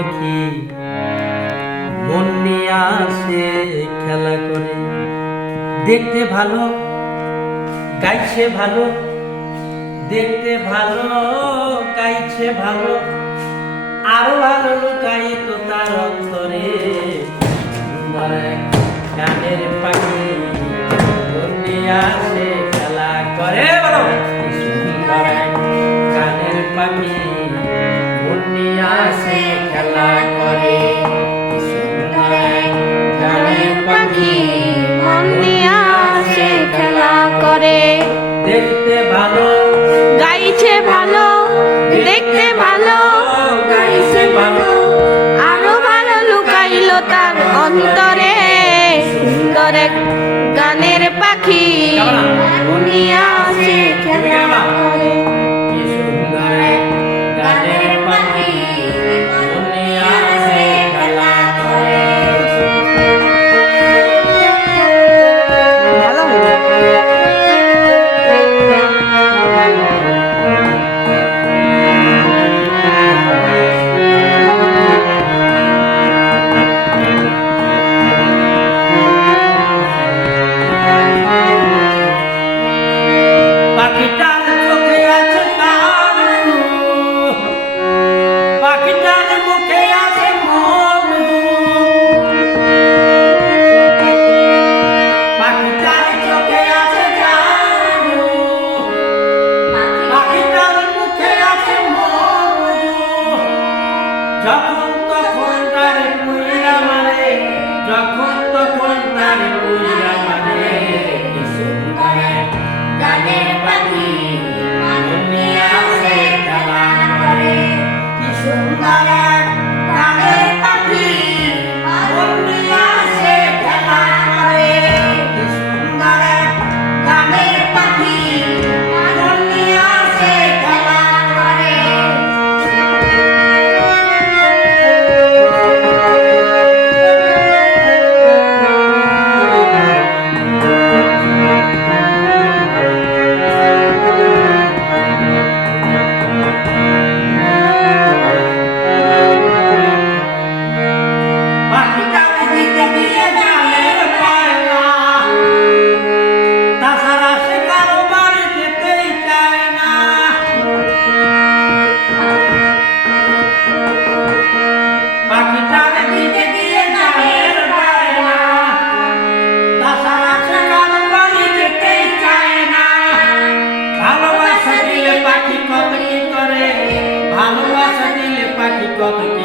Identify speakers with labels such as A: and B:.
A: পাখি মন নিয়ে আসে খেলা করে। দেখতে ভালো, গাইছে ভালো, দেখতে ভালো, গাইছে ভালো। আরও ভালো লুকাই তো তার অন্তরে। গানের পাখি। মন নিয়ে আসে খেলা করে। সুন্দর গানের পাখি। পাখি
B: মন নিয়ে আসে খেলা করে।
A: দেখতে ভালো
B: গাইছে ভালো দেখতে ভালো
A: গাইছে ভালো।
B: আরও ভালো লুকাইলো তার অন্তরে। সুন্দর গানের পাখি মন নিয়ে আসে
A: Thank you. যখন করে ভালোবাসা